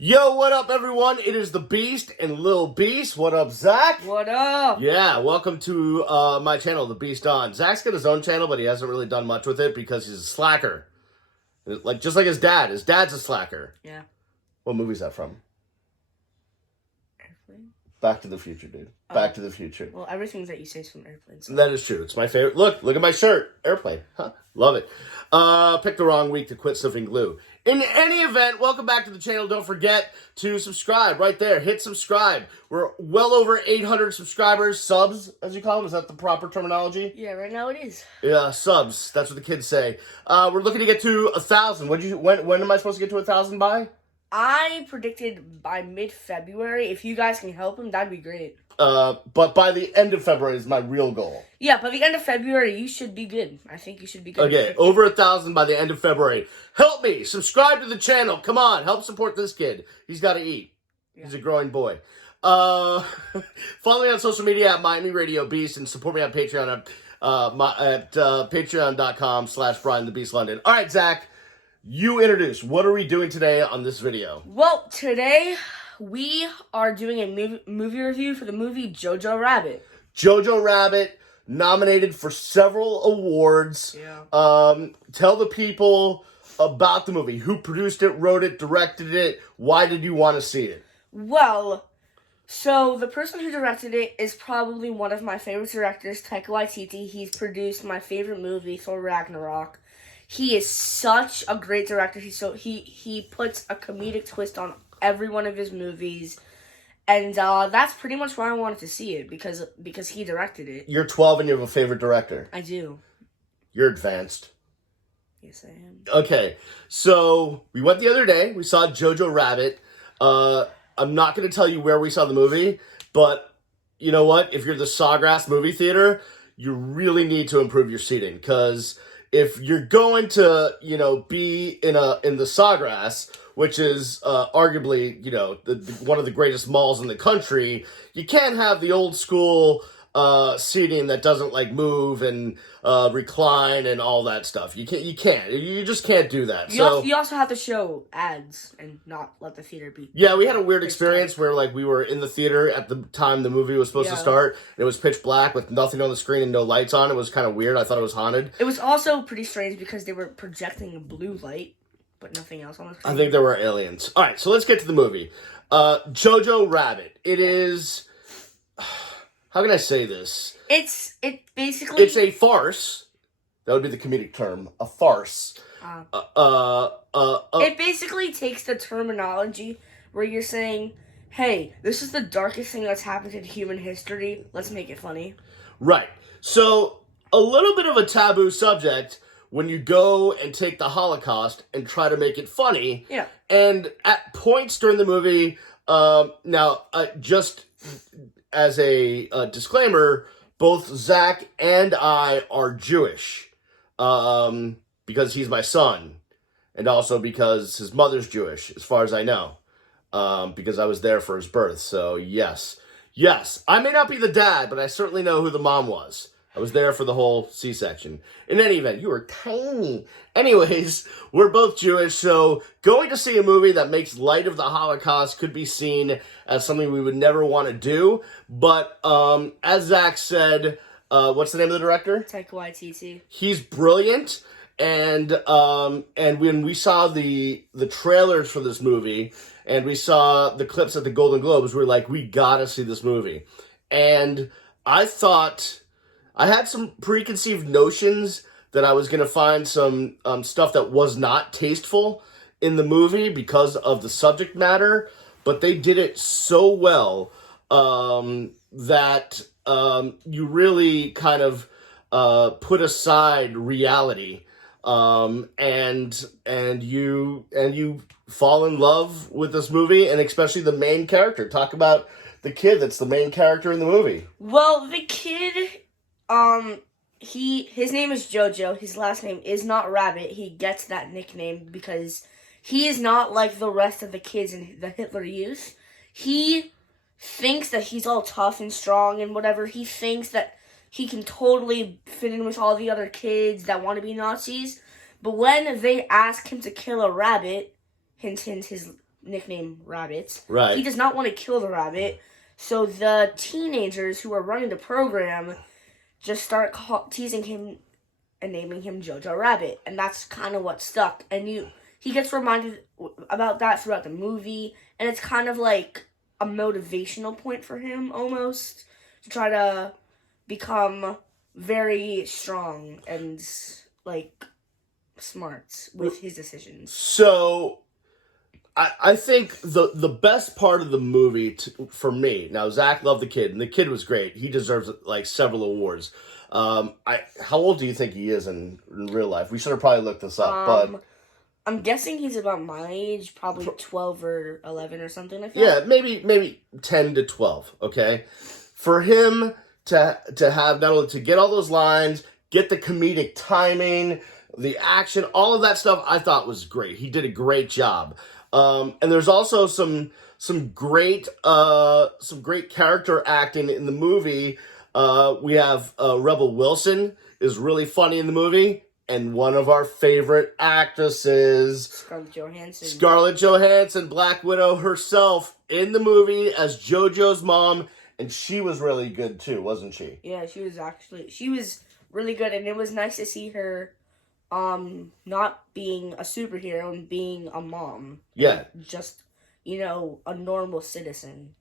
Yo, what up, everyone? It is the Beast and Lil Beast. What up, Zach? What up? Yeah, welcome to my channel, The Beast On. Zach's got his own channel, but he hasn't really done much with it because he's a slacker. Just like his dad. His dad's a slacker. Yeah. What movie is that from? Airplane? Back to the Future, dude. Back to the Future. Well, everything that you say is from Airplane. So. That is true. It's my favorite. Look at my shirt. Airplane. Huh. Love it. Picked the wrong week to quit sniffing glue. In any event, welcome back to the channel. Don't forget to subscribe right there. Hit subscribe. We're well over 800 subscribers. Subs, as you call them. Is that the proper terminology? Yeah, right now it is. Yeah, subs. That's what the kids say. We're looking to get to 1,000. When am I supposed to get to 1,000 by? I predicted by mid-February. If you guys can help him, that'd be great. But by the end of February is my real goal. Yeah, by the end of February, you should be good. I think you should be good. Okay, over 1,000 by the end of February. Help me. Subscribe to the channel. Come on. Help support this kid. He's got to eat. Yeah. He's a growing boy. Follow me on social media at Miami Radio Beast and support me on Patreon at patreon.com/BrianTheBeastLondon. All right, Zach, you introduce. What are we doing today on this video? Well, today we are doing a movie review for the movie JoJo Rabbit. JoJo Rabbit, nominated for several awards. Yeah. Tell the people about the movie. Who produced it, wrote it, directed it? Why did you want to see it? Well, so the person who directed it is probably one of my favorite directors, Taika Waititi. He's produced my favorite movie, Thor Ragnarok. He is such a great director. He puts a comedic twist on every one of his movies, and that's pretty much why I wanted to see it, because he directed it. You're 12 and you have a favorite director. I do. You're advanced. Yes, I am. Okay, so we went the other day. We saw JoJo Rabbit. I'm not going to tell you where we saw the movie, but you know what? If you're the Sawgrass movie theater, you really need to improve your seating, because if you're going to, be in the Sawgrass, which is arguably, one of the greatest malls in the country, you can't have the old school seating that doesn't move and recline and all that stuff. You just can't do that. You also have to show ads and not let the theater be. Yeah, we had a weird experience where we were in the theater at the time the movie was supposed to start, and it was pitch black with nothing on the screen and no lights on. It was kind of weird. I thought it was haunted. It was also pretty strange because they were projecting a blue light, but nothing else on the screen. I think there were aliens. All right, so let's get to the movie. JoJo Rabbit. It is. How can I say this? It's a farce. That would be the comedic term. A farce. It basically takes the terminology where you're saying, hey, this is the darkest thing that's happened in human history. Let's make it funny. Right. So, a little bit of a taboo subject when you go and take the Holocaust and try to make it funny. Yeah. And at points during the movie, just as a disclaimer, both Zach and I are Jewish, because he's my son, and also because his mother's Jewish, as far as I know, because I was there for his birth. So yes, I may not be the dad, but I certainly know who the mom was. I was there for the whole C-section. In any event, you were tiny. Anyways, we're both Jewish, so going to see a movie that makes light of the Holocaust could be seen as something we would never want to do. But as Zach said, what's the name of the director? Taika Waititi. He's brilliant, and when we saw the trailers for this movie, and we saw the clips at the Golden Globes, we were like, we gotta see this movie. And I thought, I had some preconceived notions that I was going to find some stuff that was not tasteful in the movie because of the subject matter, but they did it so well that you really kind of put aside reality, and you fall in love with this movie, and especially the main character. Talk about the kid that's the main character in the movie. Well, the kid, his name is JoJo. His last name is not Rabbit. He gets that nickname because he is not like the rest of the kids in the Hitler Youth. He thinks that he's all tough and strong and whatever. He thinks that he can totally fit in with all the other kids that want to be Nazis. But when they ask him to kill a rabbit, hint, hint, his nicknamed Rabbit. Right. He does not want to kill the rabbit. So the teenagers who are running the program just start teasing him and naming him JoJo Rabbit. And that's kind of what stuck. And he gets reminded about that throughout the movie. And it's kind of like a motivational point for him, almost, to try to become very strong and, like, smart with his decisions. So, I think the best part of the movie, for me, now, Zach loved the kid, and the kid was great. He deserves, like, several awards. How old do you think he is in real life? We should have probably looked this up, but... I'm guessing he's about my age, probably 12 or 11 or something like that. Yeah, maybe 10 to 12, okay? For him to have not only to get all those lines, get the comedic timing, the action, all of that stuff, I thought was great. He did a great job. And there's also some great character acting in the movie. We have Rebel Wilson is really funny in the movie. And one of our favorite actresses, Scarlett Johansson, Black Widow herself, in the movie as JoJo's mom. And she was really good too, wasn't she? Yeah, she was really good. And it was nice to see her not being a superhero and being a mom. Yeah. Just, a normal citizen.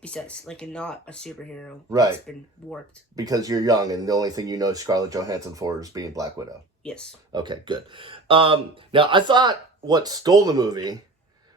Besides, not a superhero. Right. It's been warped. Because you're young and the only thing you know Scarlett Johansson for is being Black Widow. Yes. Okay, good. Now, I thought what stole the movie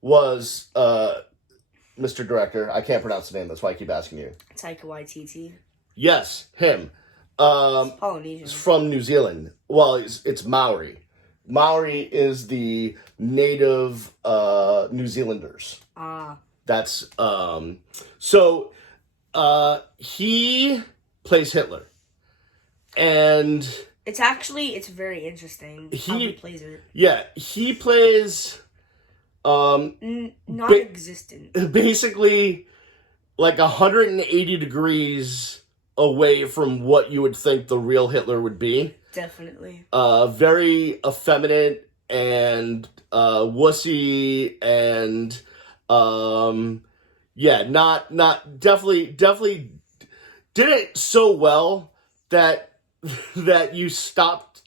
was Mr. Director. I can't pronounce the name. That's why I keep asking you. Taika Waititi. Yes, him. Polynesian. It's from New Zealand. Well, it's Maori. Maori is the native New Zealanders. That's so he plays Hitler. And it's very interesting how he plays it. Yeah, he plays non-existent. Basically like 180 degrees away from what you would think the real Hitler would be. Definitely. Very effeminate and wussy and definitely did it so well that you stopped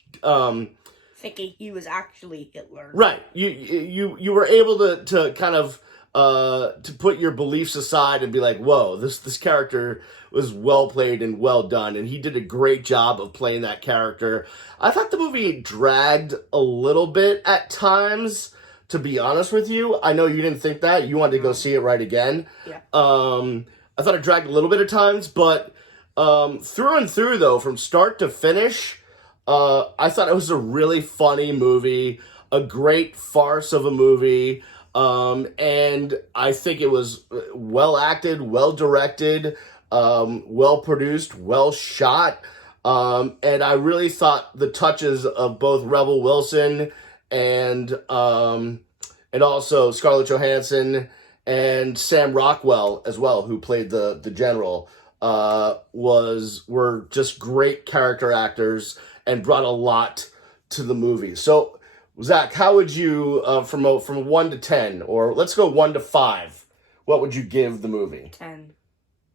thinking he was actually Hitler. Right. You were able to kind of to put your beliefs aside and be like, whoa, this character was well played and well done, and he did a great job of playing that character. I thought the movie dragged a little bit at times, to be honest with you. I know you didn't think that. You wanted to go see it right again. Yeah. I thought it dragged a little bit at times, but through and through, though, from start to finish, I thought it was a really funny movie, a great farce of a movie, and I think it was well acted, well directed, well produced, well shot, and I really thought the touches of both Rebel Wilson and also Scarlett Johansson and Sam Rockwell as well, who played the general, were just great character actors and brought a lot to the movie. So, Zach, how would you, from 1 to 10, or let's go 1 to 5, what would you give the movie? 10.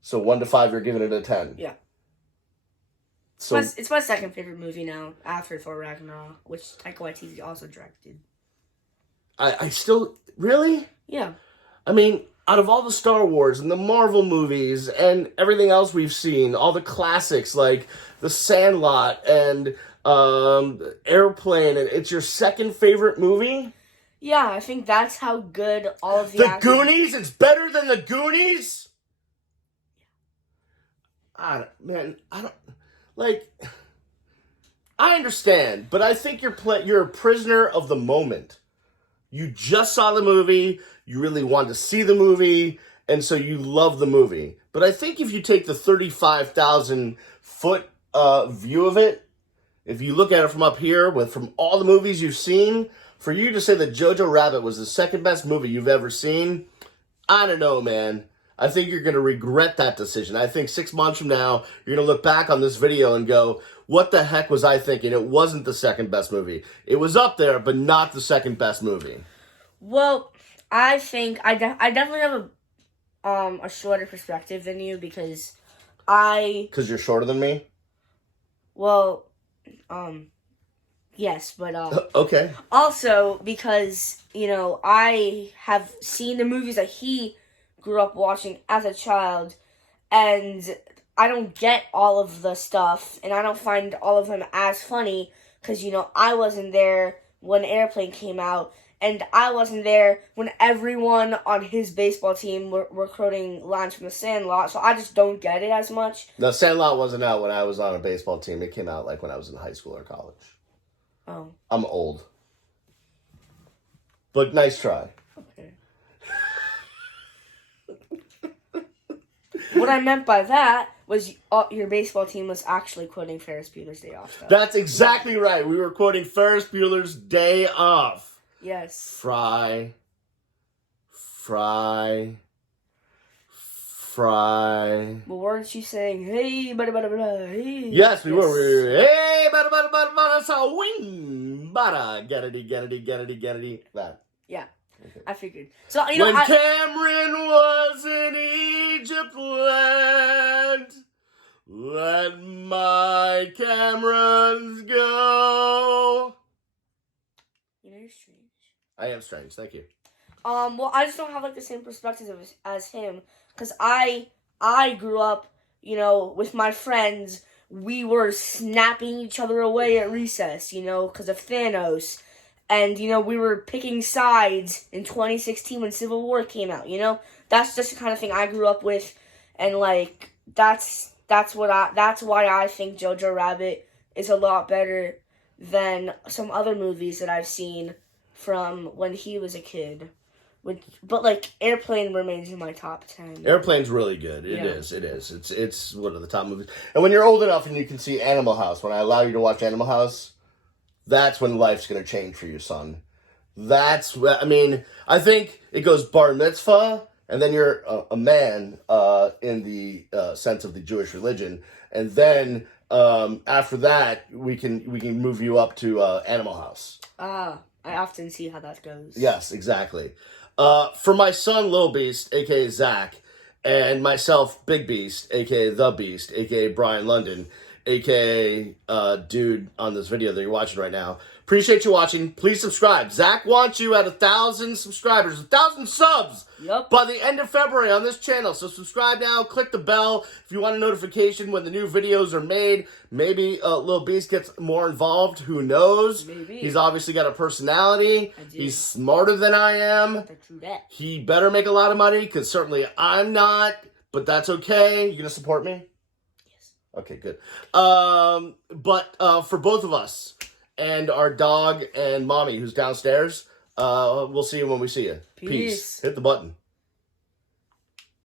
So 1 to 5, you're giving it a 10? Yeah. So it's my second favorite movie now, after Thor Ragnarok, which Taika Waititi also directed. I still, really? Yeah. I mean, out of all the Star Wars and the Marvel movies and everything else we've seen, all the classics like The Sandlot and Airplane, and it's your second favorite movie? Yeah, I think that's how good all of the The Goonies? It's better than The Goonies? I understand, but I think you're a prisoner of the moment. You just saw the movie, you really wanted to see the movie, and so you love the movie. But I think if you take the 35,000-foot view of it, if you look at it from up here, from all the movies you've seen, for you to say that JoJo Rabbit was the second best movie you've ever seen, I don't know, man. I think you're going to regret that decision. I think 6 months from now, you're going to look back on this video and go, what the heck was I thinking? It wasn't the second best movie. It was up there, but not the second best movie. Well, I think I definitely have a shorter perspective than you because Because you're shorter than me? well, yes, but Okay. also because, I have seen the movies that he grew up watching as a child, and I don't get all of the stuff, and I don't find all of them as funny because, I wasn't there when Airplane came out, and I wasn't there when everyone on his baseball team were quoting lines from The Sandlot, so I just don't get it as much. The Sandlot wasn't out when I was on a baseball team. It came out like when I was in high school or college. Oh, I'm old. But nice try. okay. What I meant by that was your baseball team was actually quoting Ferris Bueller's Day Off. Though. That's exactly right. We were quoting Ferris Bueller's Day Off. Yes. Fry. Well, weren't you saying, hey, bada, bada, bada, hey? Yes, we were. We were, hey, bada, bada, bada, bada, so wing, bada, get-a-dee. That. Yeah, Okay. I figured. So, When Cameron was in Egypt land, let my Camerons go. You're strange. I am strange, thank you. Well, I just don't have, the same perspective as him, because I grew up, with my friends, we were snapping each other away at recess, because of Thanos, and, we were picking sides in 2016 when Civil War came out, that's just the kind of thing I grew up with, and, that's why I think JoJo Rabbit is a lot better than some other movies that I've seen from when he was a kid. But Airplane remains in my top 10. Airplane's really good. It Yeah. is. It's one of the top movies. And when you're old enough and you can see Animal House, when I allow you to watch Animal House, that's when life's going to change for you, son. That's what, I think it goes bar mitzvah, and then you're a man in the sense of the Jewish religion. And then after that, we can move you up to Animal House. I often see how that goes. Yes, exactly. For my son, Lil Beast, a.k.a. Zach, and myself, Big Beast, a.k.a. The Beast, a.k.a. Brian London, a.k.a. Dude on this video that you're watching right now. Appreciate you watching. Please subscribe. Zach wants you at 1,000 subscribers, 1,000 subs by the end of February on this channel. So subscribe now. Click the bell if you want a notification when the new videos are made. Maybe Lil Beast gets more involved. Who knows? Maybe. He's obviously got a personality. He's smarter than I am. He better make a lot of money because certainly I'm not. But that's okay. You gonna support me? Yes. Okay, good. But for both of us and our dog and mommy who's downstairs, we'll see you when we see you. Peace. Hit the button.